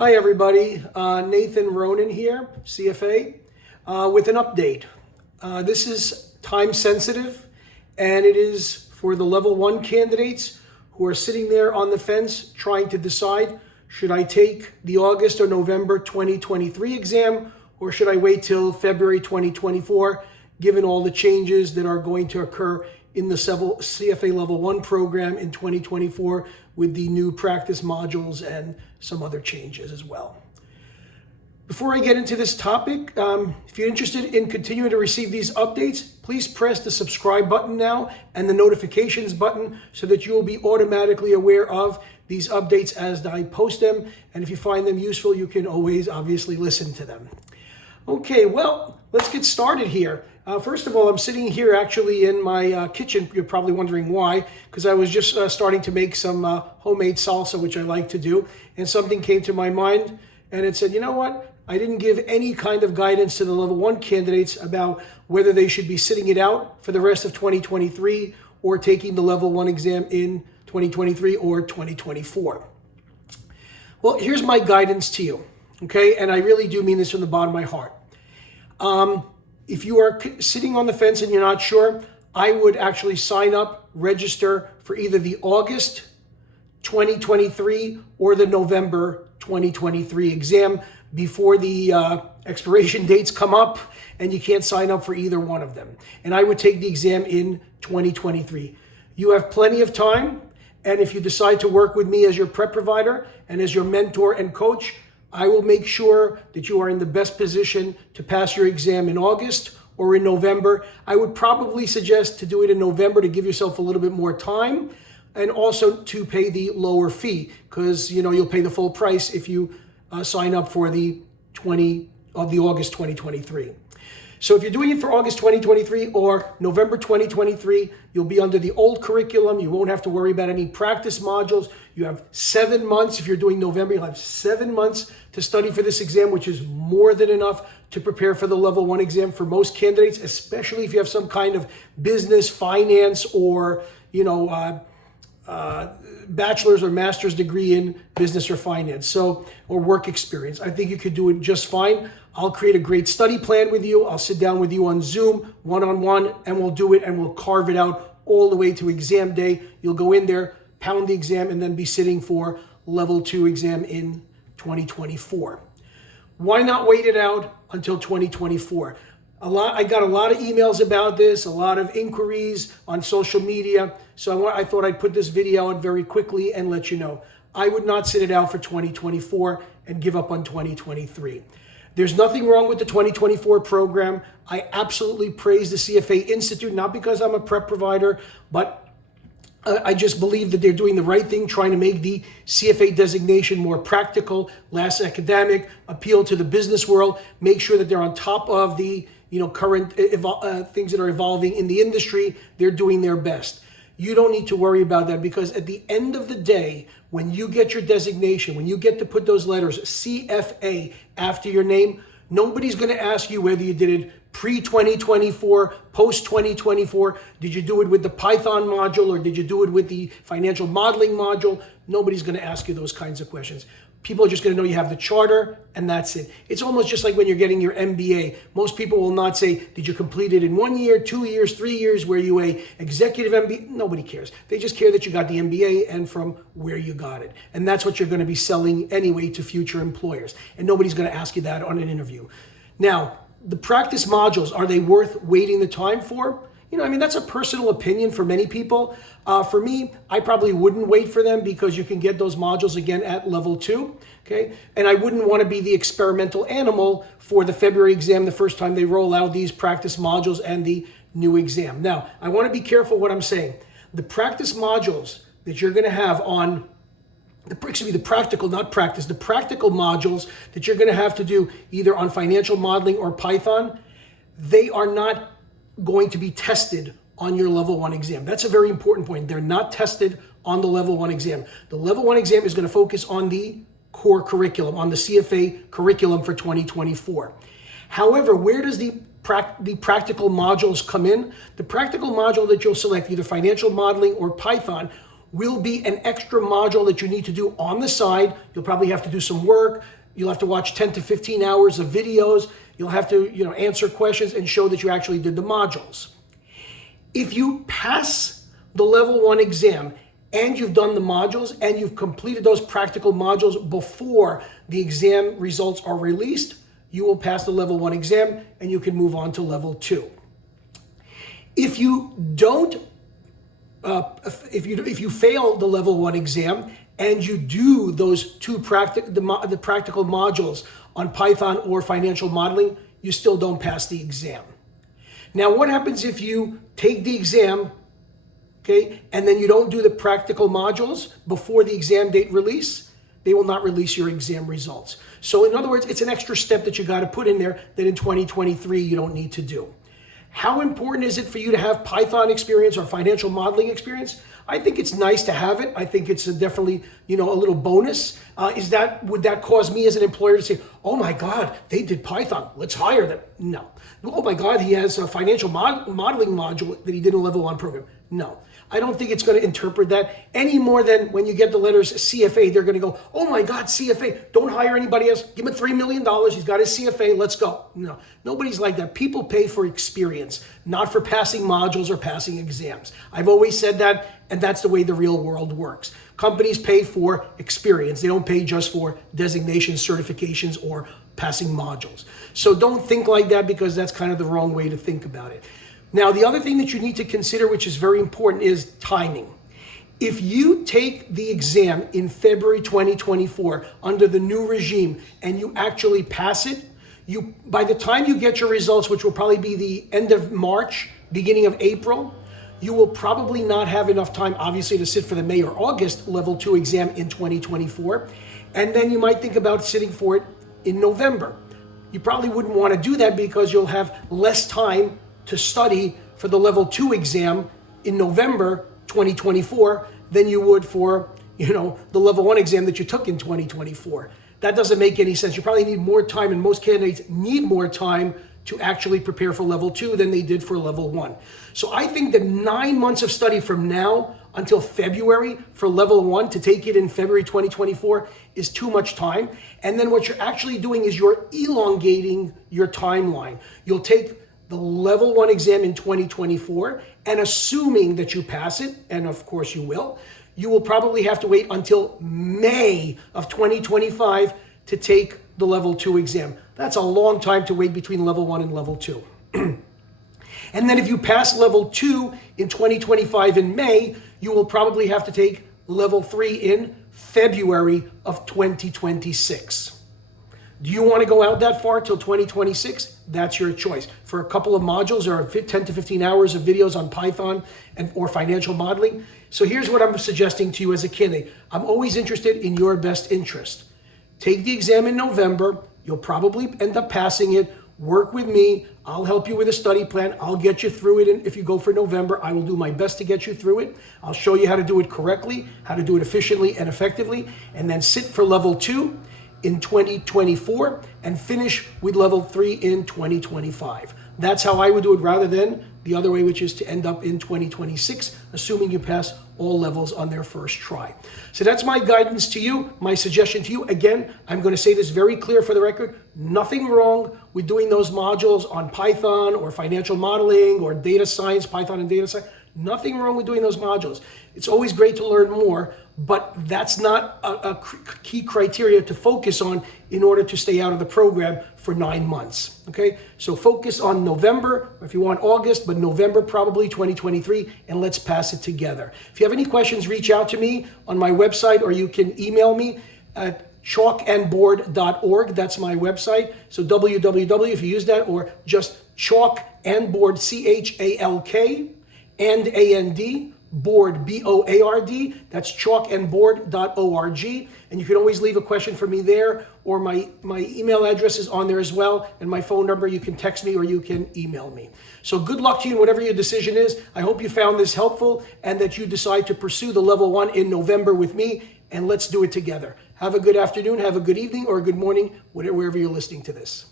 Hi everybody, Nathan Ronen here, CFA, with an update. This is time sensitive and it is for the level 1 candidates who are sitting there on the fence trying to decide, should I take the August or November 2023 exam or should I wait till February 2024 given all the changes that are going to occur in the CFA Level 1 program in 2024 with the new practice modules and some other changes as well. Before I get into this topic, if you're interested in continuing to receive these updates, please press the subscribe button now and the notifications button so that you will be automatically aware of these updates as I post them. And if you find them useful, you can always obviously listen to them. Okay, well, let's get started here. First of all, I'm sitting here actually in my kitchen. You're probably wondering why, because I was just starting to make some homemade salsa, which I like to do. And something came to my mind and it said, you know what? I didn't give any kind of guidance to the level 1 candidates about whether they should be sitting it out for the rest of 2023 or taking the level 1 exam in 2023 or 2024. Well, here's my guidance to you, okay? And I really do mean this from the bottom of my heart. If you are sitting on the fence and you're not sure, I would actually sign up, register for either the August 2023 or the November 2023 exam before the expiration dates come up and you can't sign up for either one of them. And I would take the exam in 2023. You have plenty of time, and if you decide to work with me as your prep provider and as your mentor and coach, I will make sure that you are in the best position to pass your exam in August or in November. I would probably suggest to do it in November to give yourself a little bit more time and also to pay the lower fee because you'll pay the full price if you sign up for the August 2023. So if you're doing it for August 2023 or November 2023, you'll be under the old curriculum. You won't have to worry about any practice modules. You have 7 months. If you're doing November, you'll have 7 months to study for this exam, which is more than enough to prepare for the level 1 exam for most candidates, especially if you have some kind of business, finance, or bachelor's or master's degree in business or finance, or work experience. I think you could do it just fine. I'll create a great study plan with you. I'll sit down with you on Zoom, one-on-one, and we'll do it and we'll carve it out all the way to exam day. You'll go in there, pound the exam, and then be sitting for level 2 exam in 2024. Why not wait it out until 2024? I got a lot of emails about this, a lot of inquiries on social media. So I thought I'd put this video out very quickly and let you know. I would not sit it out for 2024 and give up on 2023. There's nothing wrong with the 2024 program. I absolutely praise the CFA Institute, not because I'm a prep provider, but I just believe that they're doing the right thing, trying to make the CFA designation more practical, less academic, appeal to the business world, make sure that they're on top of the current things that are evolving in the industry. They're doing their best. You don't need to worry about that because at the end of the day, when you get your designation, when you get to put those letters CFA after your name, nobody's going to ask you whether you did it pre-2024, post-2024. Did you do it with the Python module or did you do it with the financial modeling module? Nobody's going to ask you those kinds of questions. People are just going to know you have the charter and that's it. It's almost just like when you're getting your MBA. Most people will not say, did you complete it in 1 year, 2 years, 3 years? Were you a executive MBA? Nobody cares. They just care that you got the MBA and from where you got it. And that's what you're going to be selling anyway to future employers. And nobody's going to ask you that on an interview. Now, the practice modules, are they worth waiting the time for? That's a personal opinion for many people. For me, I probably wouldn't wait for them because you can get those modules again at level 2, okay? And I wouldn't want to be the experimental animal for the February exam the first time they roll out these practice modules and the new exam. Now, I want to be careful what I'm saying. The practice modules that you're going to have on the practical modules that you're going to have to do either on financial modeling or Python, they are not going to be tested on your level 1 exam. That's a very important point. They're not tested on the level 1 exam. The level 1 exam is going to focus on the core curriculum, on the CFA curriculum for 2024. However, where does the practical modules come in? The practical module that you'll select, either financial modeling or Python, will be an extra module that you need to do on the side. You'll probably have to do some work. You'll have to watch 10 to 15 hours of videos. You'll have to, answer questions and show that you actually did the modules. If you pass the level 1 exam and you've done the modules and you've completed those practical modules before the exam results are released, you will pass the level 1 exam and you can move on to level 2. If you don't, if you fail the level 1 exam and you do those the practical modules on Python or financial modeling, you still don't pass the exam. Now, what happens if you take the exam, okay, and then you don't do the practical modules before the exam date release? They will not release your exam results. So in other words, it's an extra step that you got to put in there that in 2023 you don't need to do. How important is it for you to have Python experience or financial modeling experience? I think it's nice to have it. I think it's definitely, a little bonus. Would that cause me as an employer to say, oh my God, they did Python, let's hire them? No. Oh my God, he has a financial modeling module that he did in a level 1 program. No. I don't think it's going to interpret that any more than when you get the letters CFA, they're going to go, oh my God, CFA, don't hire anybody else. Give him $3 million. He's got his CFA. Let's go. No, nobody's like that. People pay for experience, not for passing modules or passing exams. I've always said that, and that's the way the real world works. Companies pay for experience. They don't pay just for designations, certifications, or passing modules. So don't think like that, because that's kind of the wrong way to think about it. Now, the other thing that you need to consider, which is very important, is timing. If you take the exam in February 2024 under the new regime and you actually pass it, by the time you get your results, which will probably be the end of March, beginning of April, you will probably not have enough time, obviously, to sit for the May or August level 2 exam in 2024. And then you might think about sitting for it in November. You probably wouldn't want to do that because you'll have less time to study for the level 2 exam in November 2024 than you would for, the level 1 exam that you took in 2024. That doesn't make any sense. You probably need more time, and most candidates need more time to actually prepare for level 2 than they did for level 1. So I think that 9 months of study from now until February for level 1 to take it in February 2024 is too much time. And then what you're actually doing is you're elongating your timeline. You'll take the level 1 exam in 2024, and assuming that you pass it, and of course you will probably have to wait until May of 2025 to take the level 2 exam. That's a long time to wait between level 1 and level 2. And then if you pass level 2 in 2025 in May, you will probably have to take level 3 in February of 2026. Do you want to go out that far till 2026? That's your choice. For a couple of modules or 10 to 15 hours of videos on Python or financial modeling. So here's what I'm suggesting to you as a candidate. I'm always interested in your best interest. Take the exam in November. You'll probably end up passing it. Work with me. I'll help you with a study plan. I'll get you through it. And if you go for November, I will do my best to get you through it. I'll show you how to do it correctly, how to do it efficiently and effectively, and then sit for level 2 in 2024 and finish with level 3 in 2025. That's how I would do it, rather than the other way, which is to end up in 2026, assuming you pass all levels on their first try. So that's my guidance to you, my suggestion to you. Again, I'm going to say this very clear for the record. Nothing wrong with doing those modules on Python or financial modeling or data science, Python and data science. Nothing wrong with doing those modules. It's always great to learn more, but that's not a key criteria to focus on in order to stay out of the program for 9 months, okay? So focus on November, if you want August, but November probably 2023, and let's pass it together. If you have any questions, reach out to me on my website, or you can email me at chalkandboard.org. That's my website. So www, if you use that, or just chalkandboard, CHALK, and AND, board, BOARD. That's chalkandboard.org. And you can always leave a question for me there, or my email address is on there as well, and my phone number. You can text me or you can email me. So good luck to you in whatever your decision is. I hope you found this helpful and that you decide to pursue the level 1 in November with me, and let's do it together. Have a good afternoon, have a good evening, or a good morning, wherever you're listening to this.